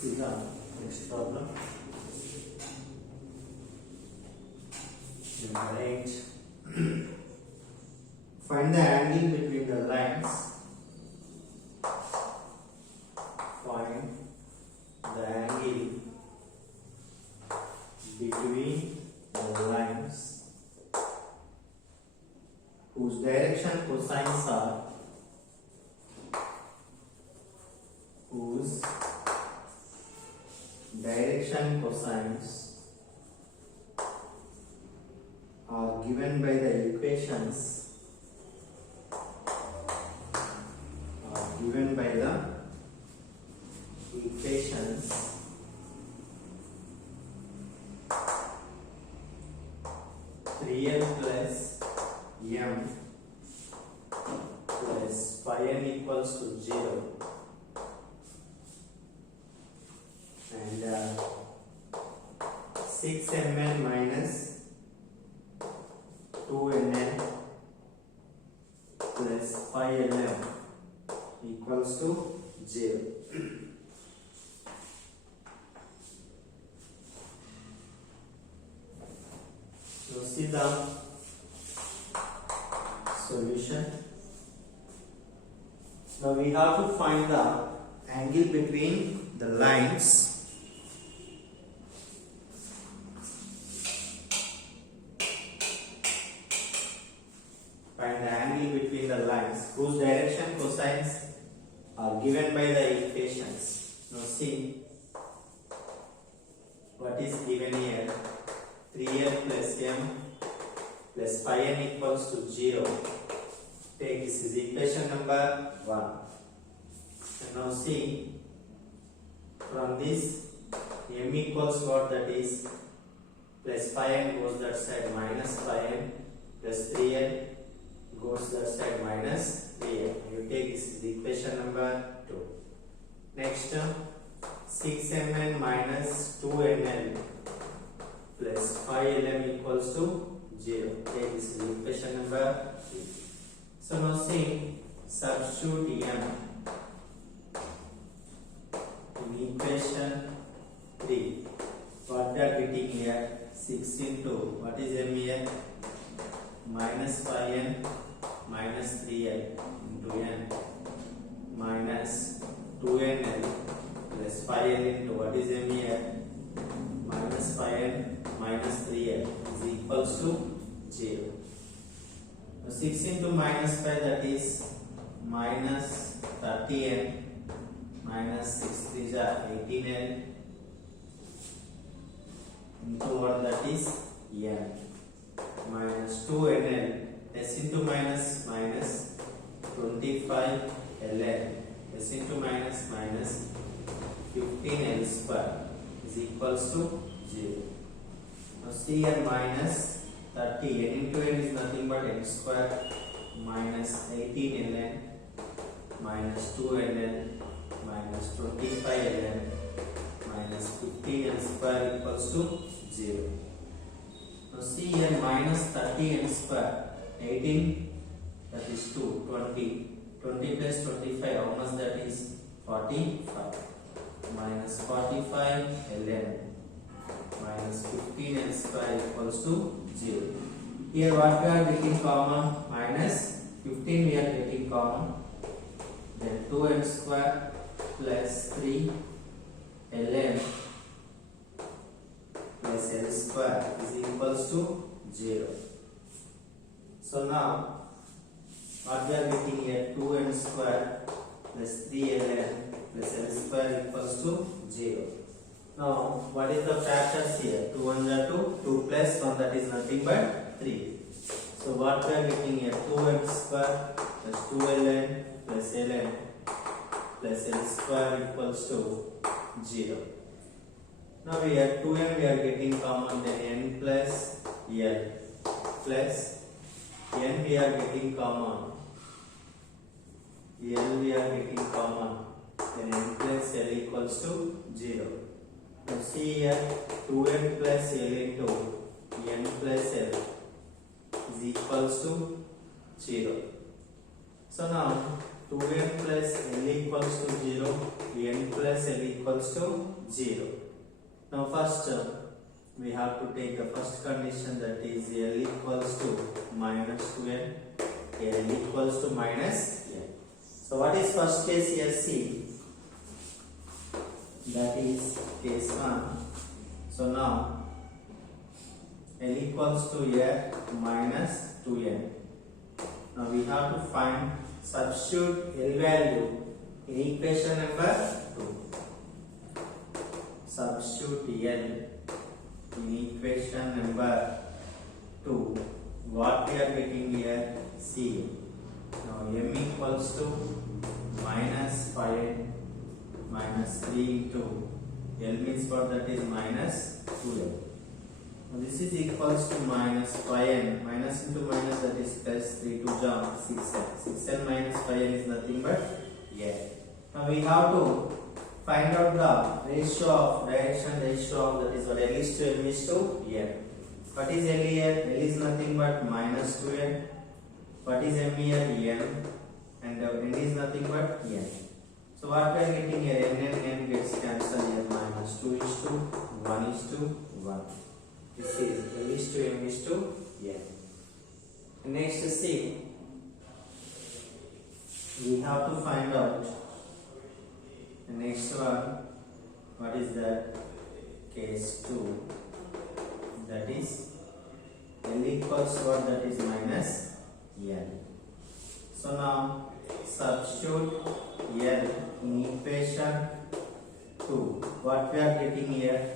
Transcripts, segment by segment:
See the next problem. Right. Find the angle between the lines. Find the angle between the lines whose direction cosines are given by the equations given by the equations 3l plus m plus 5n equals to 0 and 6mn minus 2nn plus 5lm equals to 0. So see the solution. Now we have to find the angle between the lines whose direction cosines are given by the equations. Now see what is given here. 3l plus m plus 5n equals to 0. Take this is equation number 1. And now see from this m equals what, that is plus 5n goes that side minus 5n plus 3l goes that side minus 3l. You take this is equation number 2. Next 6mn minus 2nl plus 5lm equals to 0. Take this is equation number 3. So now see, substitute m in equation 3. What we are getting here? 6 into what is m here? Minus 5n minus 3l into n minus 2nl plus 5l into what is m here? Minus 5n minus 3l is equals to 0. Now 6 into minus 5, that is minus 30n minus 6 3 are 18l into what, that is n minus 2nl s into minus minus 25ln s into minus minus 15l square is equals to 0. Now see here minus 30 n into n is nothing but n square minus 18ln minus 2ln minus 25ln minus 15l square equals to 0. Now see here minus 30n square 18, that is 2, 20 plus 25, how much that is? 45 minus 45 ln minus 15n square equals to 0. Here what we are getting common? Minus 15 we are getting common, then 2n square plus 3 ln plus l square is equals to 0. So now what we are getting here? 2n square plus 3 ln plus l square equals to 0. Now what is the factors here? 2 1 are 2, 2 plus 1, that is nothing but 3. So what we are getting here? 2n square plus 2 ln plus ln plus l square equals to 0. Now we have 2n we are getting common, then n plus l plus n we are getting common, l we are getting common, then n plus l equals to 0. Now see here 2n plus l into n plus l is equals to 0. So now 2n plus L equals to 0, n plus L equals to 0. Now first we have to take the first condition, that is L equals to minus 2n, L equals to minus n. So what is first case here? See, that is case 1. So now L equals to n minus 2n. Now we have to find, substitute L value in equation number 2. Substitute L in equation number 2. What we are getting here? See, now m equals to minus 5 minus 3 into L means what, that is minus 2n. Now this is equals to minus 5n, minus into minus, that is plus 3 to jump 6n. 6n minus 5n is nothing but n. Now we have to find out the ratio of direction ratio of, that is what, L is to m is to n. What is L here? L is nothing but minus 2n. What is m here? n. And n is nothing but n. So what we are getting here, n and n gets cancelled here, minus 2 is to 1 is to 1. This is L is to m is to n. Next, see, we have to find out the next one. What is that? Case 2. That is L equals to what? That is minus n. So now substitute L in equation 2. What we are getting here?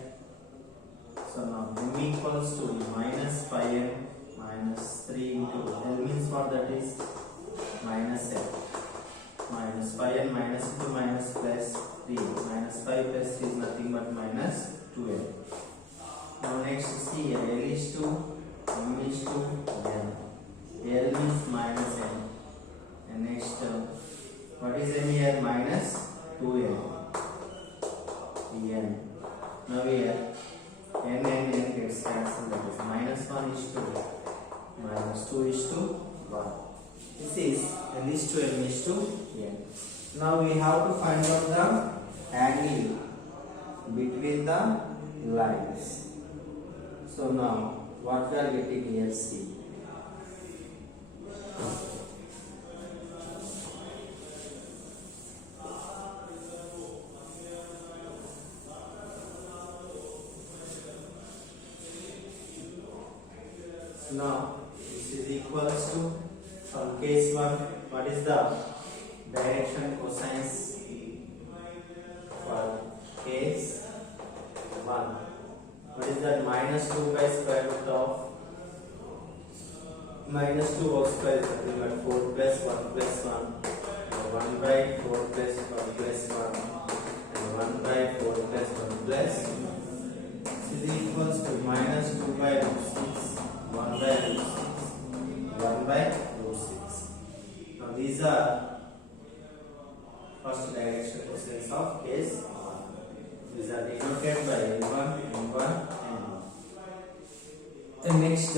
So now m equals to minus 5n minus 3 into L means what, that is minus n. Minus 5n minus into minus plus 3. Minus 5 plus 3 is nothing but minus 2n. Now next see here, L is to m is to n. L means minus n. And next what is n here? Minus 2n. n. Now here n and n gets cancelled, that is minus 1 is to minus 2 is to 1. This is L is to m is to n. Now we have to find out the angle between the lines. So now what we are getting here, see. Now this is equals to, from case 1, what is the direction cosines for case 1? What is that? Minus 2 by square root of minus 2 whole square is nothing but 4 plus 1 plus 1, 1 by 4 plus 1 plus 1, and 1 by 4 plus 1 plus. This is equals to minus 2 by root 6, 1 by root 6, 1 by root 6. Now these are first direction cosines of case 1. These are denoted by L1, M1, N1. The next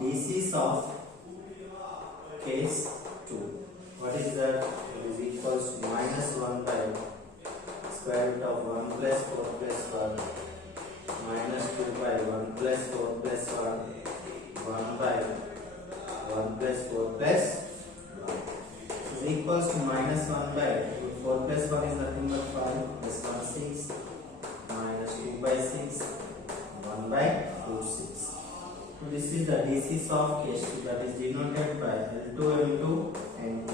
DCs of case 2. What is that? It is equals to minus 1 by square root of 1 plus 4 plus 1, minus 2 by 1 plus 4 plus 1, 1 by 1 plus 4 plus 1. Is equals to minus 1 by 4 plus 1 is nothing but 5 plus 1 6, minus 2 by 6, 1 by root 6. So this is the DCs of case 2, that is denoted by L2 M2 N2.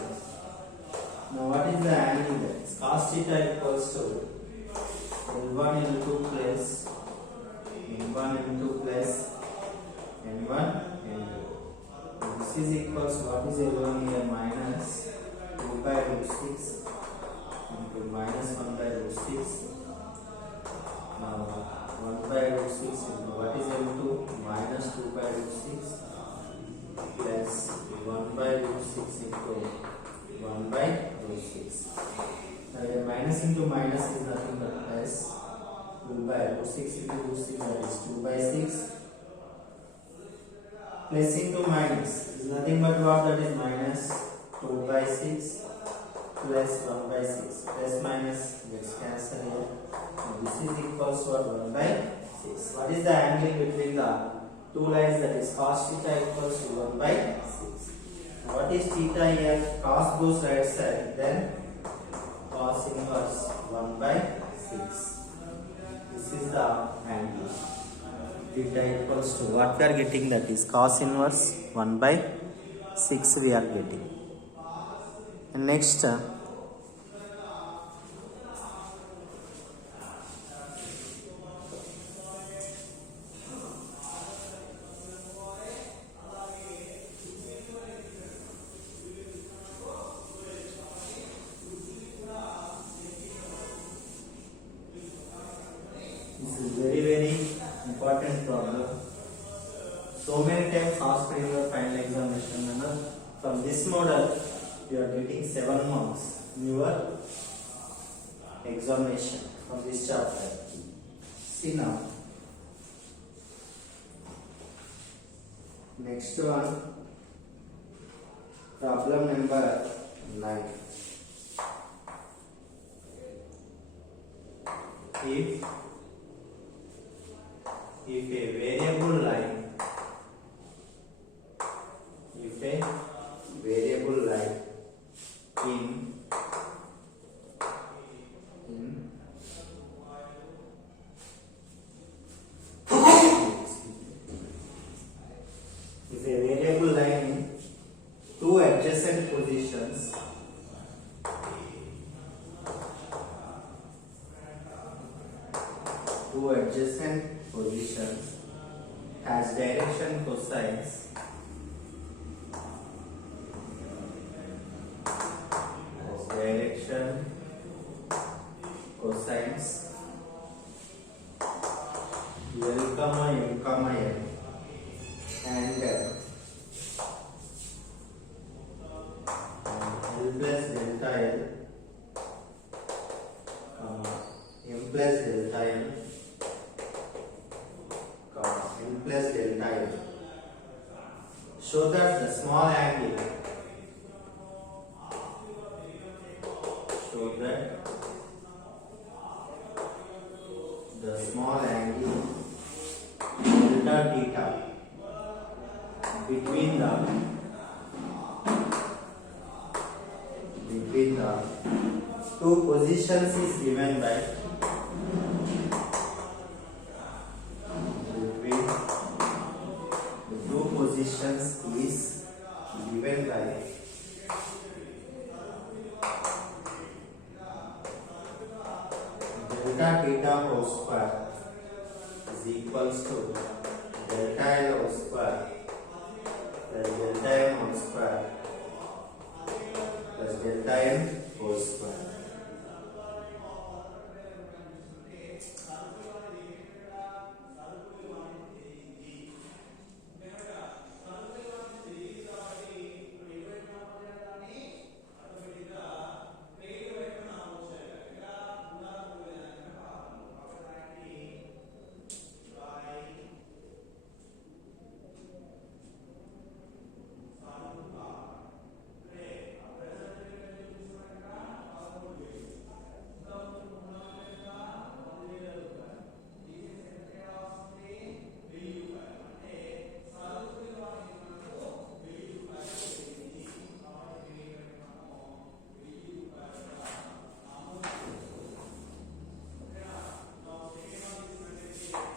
Now what is the angle there? Cos theta equals to L1 L2 plus N1 N2 plus N1 N2. This is equals to, what is L1 here? Minus 2 by root 6 into minus 1 by root 6. Now 1 by root 6 into what is L2? Minus 2 by root 6 plus 1 by root 6 into 1 by root 6. Now here minus into minus is nothing but plus 2 by root 6 into root 6, that is 2 by 6. Plus into minus is nothing but what? That is minus 2 by 6 plus 1 by 6. Plus minus gets cancelled here. So this is equals to 1 by 6. What is the angle between the two lines? That is cos theta equals to 1 by 6. What is theta here? Cos goes right side, then cos inverse 1 by 6. This is the angle. Theta equals to what we are getting, that is cos inverse 1 by 6 we are getting. And next this is very important problem. So many times asked in your final examination, and from this model you are getting 7 marks in your examination from this chapter. See now. Next one, problem number 9. If a variable line in if a variable line in two adjacent positions has direction cosines L, M, N and L plus delta L, M plus delta N, N plus delta L. Show that the small angle delta theta between the two positions is given by delta theta whole square is equals to delta L whole square plus delta M whole square plus delta N whole square.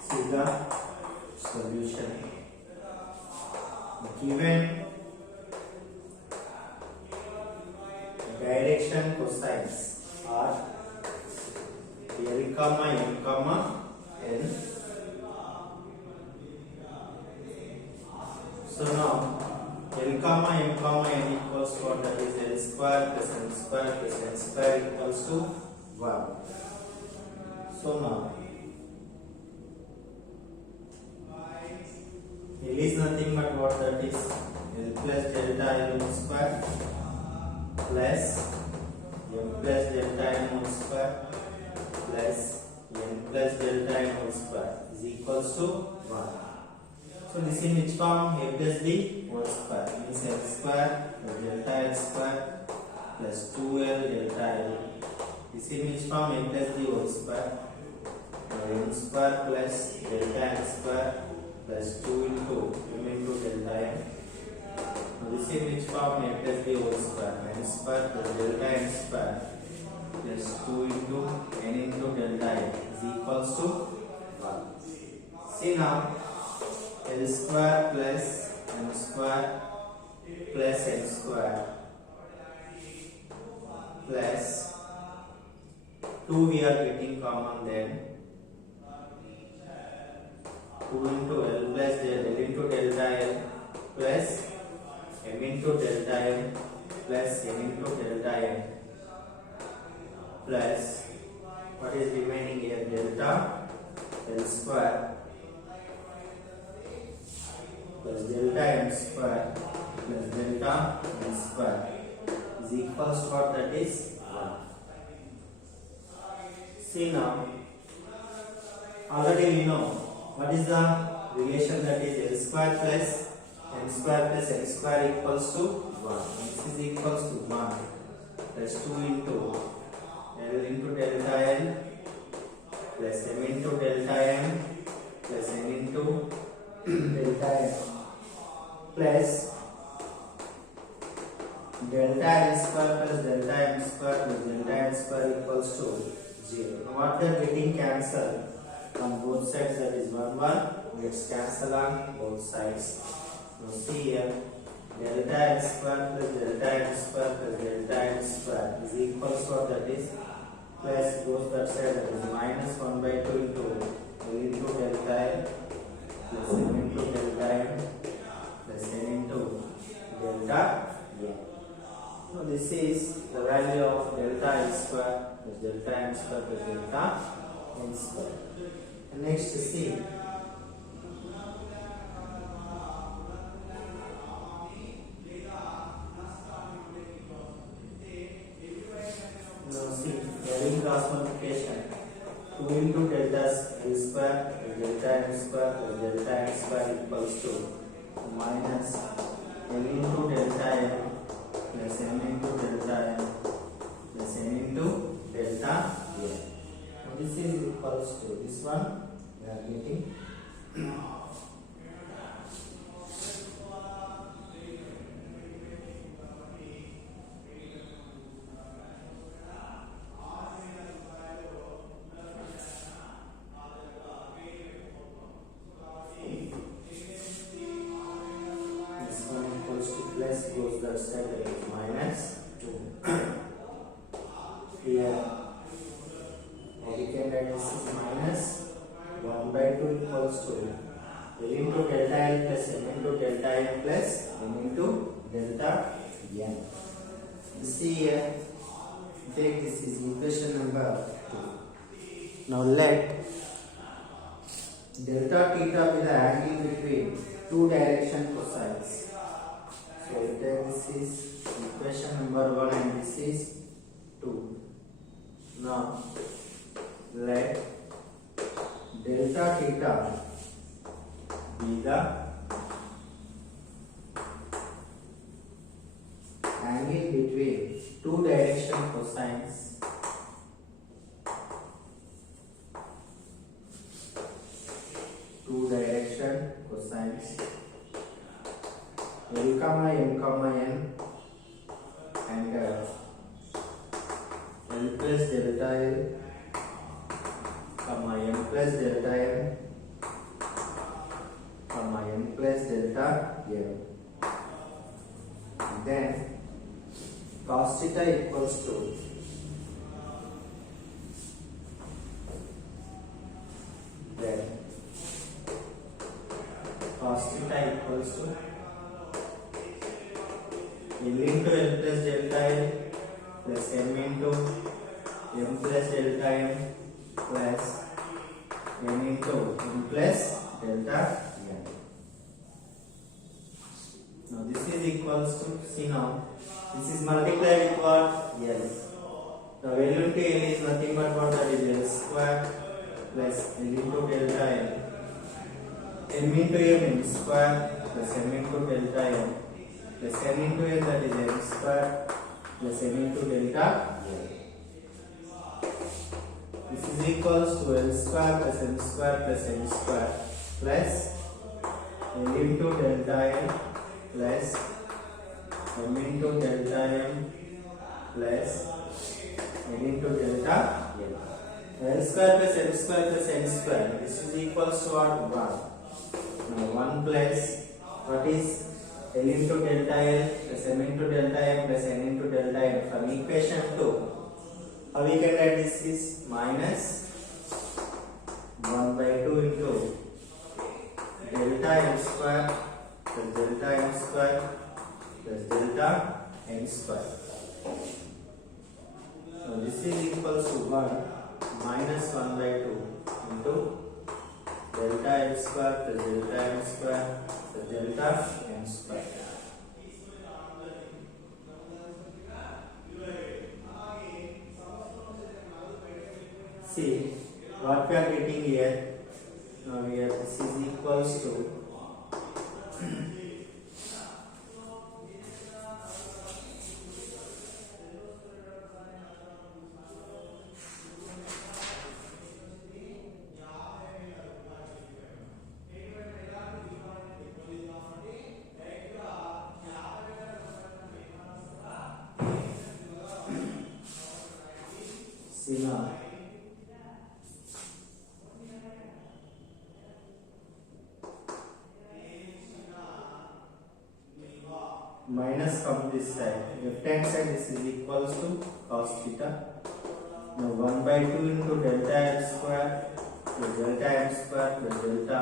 See the solution. Given direction cosines are L, M, N. So now L, M, N equals to what? That is L square plus N square plus N square equals to 1. So now L is nothing but what? That is L plus delta L whole square plus M plus delta N whole square plus N plus delta N whole square is equals to 1. So this in which form? A plus b whole square means l square plus delta l square plus 2l delta l. This in which form? A plus b whole square m square plus delta n square plus 2 into m into delta n. Now this in which form? A plus b whole square n square plus delta n square plus 2 into n into delta n is equals to 1. See now, L square plus m square plus n square plus 2 we are getting common, then 2 into L plus L into delta L plus m into delta m plus n into delta n plus what is remaining here, delta L square plus delta m square plus delta n square is equals to what, that is 1. See now, already we know what is the relation, that is L square plus n square plus n square equals to 1. This is equals to 1 plus 2 into L into delta L plus m into delta m plus n into delta m plus delta n square plus delta m square plus delta n square equals to 0. Now what they are getting cancelled on both sides, that is 1 1 gets cancelled on both sides. Now see here, delta n square plus delta n square plus delta n square is equals to what, that is plus goes that side, that is minus 1 by 2 into L into delta n plus m into delta m plus n into delta n. So this is the value of delta n square plus delta n square plus delta n square. And next see, now see, having cross multiplication, 2 into delta L square plus delta n square plus delta n square equals to minus L into delta n plus m into delta n plus n into delta n. Now this is equals to this one we are getting plus goes that side, that is minus 2. Here we can write this is minus 1 by 2 equals to L into delta L plus m into delta n plus m into delta n. You see here, take this is equation number 2. Now let delta theta be the angle between two direction cosines. So this is equation number 1 and this is 2. Now let delta theta be the angle between two direction cosines L comma m comma n and L plus delta L comma m plus delta m comma m plus delta m. Then cos theta equals to cos theta equals to L into L plus delta L plus m into m plus delta m plus n into m plus delta m. Now this is equals to, see now, this is multiplied with what? L. Now L into L is nothing but what? That is L square plus L into delta L m into n square plus m into delta n plus n into n, that is n square plus n into delta n. This is equals to L square plus M square plus N square plus L into delta n plus M into delta n plus N into delta n. L square plus M square plus N square, this is equals to what? 1. Now 1 plus what is L into delta L plus M into delta m plus N into delta n from equation 2. How we can write this is minus 1 by 2 into delta m square plus delta m square plus delta n square. So this is equals to 1 minus 1 by 2 into delta m square plus delta m square plus delta n square. See what we are getting here. Now here this is equals to see now minus from this side, left hand side, this is equals to cos theta. Now 1 by 2 into delta m square plus delta m square plus delta